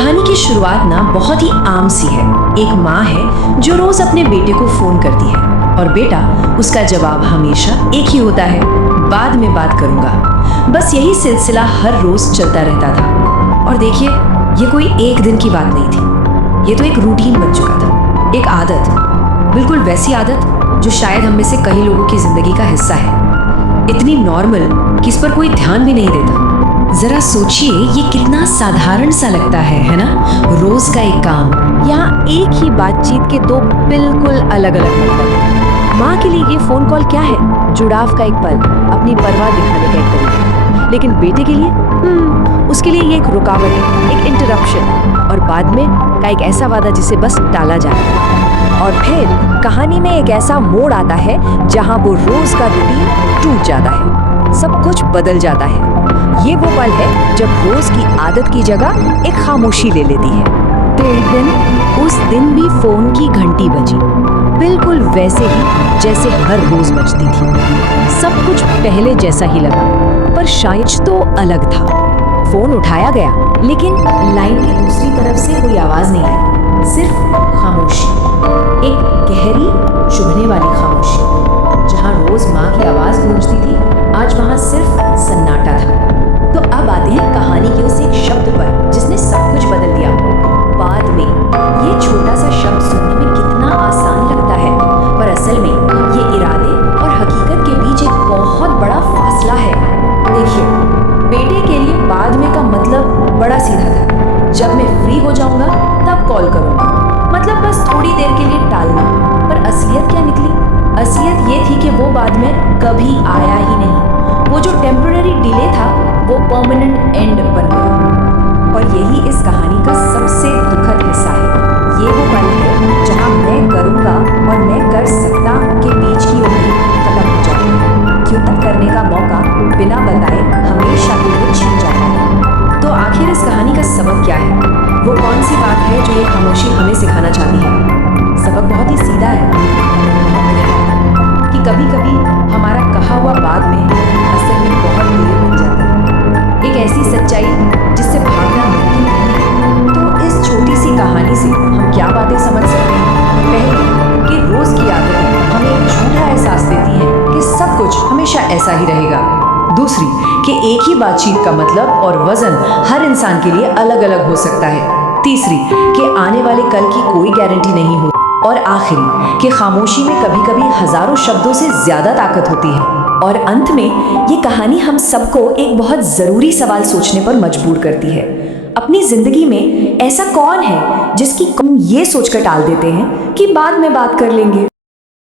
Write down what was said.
कहानी की शुरुआत ना बहुत ही आम सी है। एक माँ है जो रोज अपने बेटे को फोन करती है और बेटा उसका जवाब हमेशा एक ही होता है, बाद में बात करूंगा। बस यही सिलसिला हर रोज चलता रहता था। और देखिए, ये कोई एक दिन की बात नहीं थी, ये तो एक रूटीन बन चुका था, एक आदत, बिल्कुल वैसी आदत जो शायद हम में से कई लोगों की जिंदगी का हिस्सा है। इतनी नॉर्मल कि इस पर कोई ध्यान भी नहीं देता। जरा सोचिए, ये कितना साधारण सा लगता है ना? रोज का एक काम, यहाँ एक ही बातचीत के दो बिल्कुल अलग अलग मतलब। माँ के लिए ये फोन कॉल क्या है? जुड़ाव का एक पल, अपनी परवाह दिखाने का एक तरीका। लेकिन बेटे के लिए उसके लिए ये एक रुकावट है, एक इंटरप्शन, और बाद में का एक ऐसा वादा जिसे बस टाला जाता है। और फिर कहानी में एक ऐसा मोड़ आता है जहाँ वो रोज का रूटीन टूट जाता है, सब कुछ बदल जाता है। ये वो पल है जब रोज की आदत की जगह एक खामोशी ले लेती है। फिर उस दिन भी फोन की घंटी बजी, बिल्कुल वैसे ही जैसे हर रोज बजती थी। सब कुछ पहले जैसा ही लगा, पर शायद तो अलग था। फोन उठाया गया, लेकिन लाइन की दूसरी तरफ से कोई आवाज नहीं आई, सिर्फ खामोशी, एक गहरी चुभने वाली खामोशी। जहां रोज माँ की आवाज गूंजती थी, आज वहां सिर्फ सन्नाटा था। तो अब आते हैं कहानी के उस एक शब्द पर जिसने सब कुछ बदल दिया, बाद में। ये छोटा सा शब्द सुनने में कितना आसान लगता है, पर असल में ये इरादे और हकीकत के बीच एक बहुत बड़ा फासला है। देखिए, बेटे के लिए बाद में का मतलब बड़ा सीधा था, जब मैं फ्री हो जाऊंगा तब कॉल करूंगा, मतलब बस थोड़ी देर के लिए टालना। पर असलियत क्या निकली? असलियत ये थी कि वो बाद में कभी आया ही नहीं। वो जो टेम्पररी डिले था, वो परमानेंट एंड बन गया। और यही इस कहानी का सबसे दुखद हिस्सा है। ये वो पल है जहां मैं करूंगा और मैं कर सकता के बीच की उम्मीद खत्म हो जाती है, क्योंकि करने का मौका बिना बताए हमेशा के लिए छिन जाता है। तो आखिर इस कहानी का सबक क्या है? वो कौन सी बात है जो ये खामोशी हमें सिखाना चाहती है? सबक बहुत ही सीधा है कि कभी कभी हमारा कहा हुआ बाद में असल में बहुत देर बन जाता है, एक ऐसी सच्चाई जिससे भागना मुमकिन नहीं। तो इस छोटी सी कहानी से हम क्या बातें समझ सकते हैं? पहले, कि रोज की आदतें हमें एक झूठा एहसास देती हैं कि सब कुछ हमेशा ऐसा ही रहेगा। दूसरी, कि एक ही बातचीत का मतलब और वजन हर इंसान के लिए अलग अलग हो सकता है। तीसरी, कि आने वाले कल की कोई गारंटी नहीं होती। और आखिरी, कि खामोशी में कभी कभी हजारों शब्दों से ज्यादा ताकत होती है। और अंत में ये कहानी हम सबको एक बहुत जरूरी सवाल सोचने पर मजबूर करती है। अपनी जिंदगी में ऐसा कौन है जिसकी हम ये सोचकर टाल देते हैं कि बाद में बात कर लेंगे?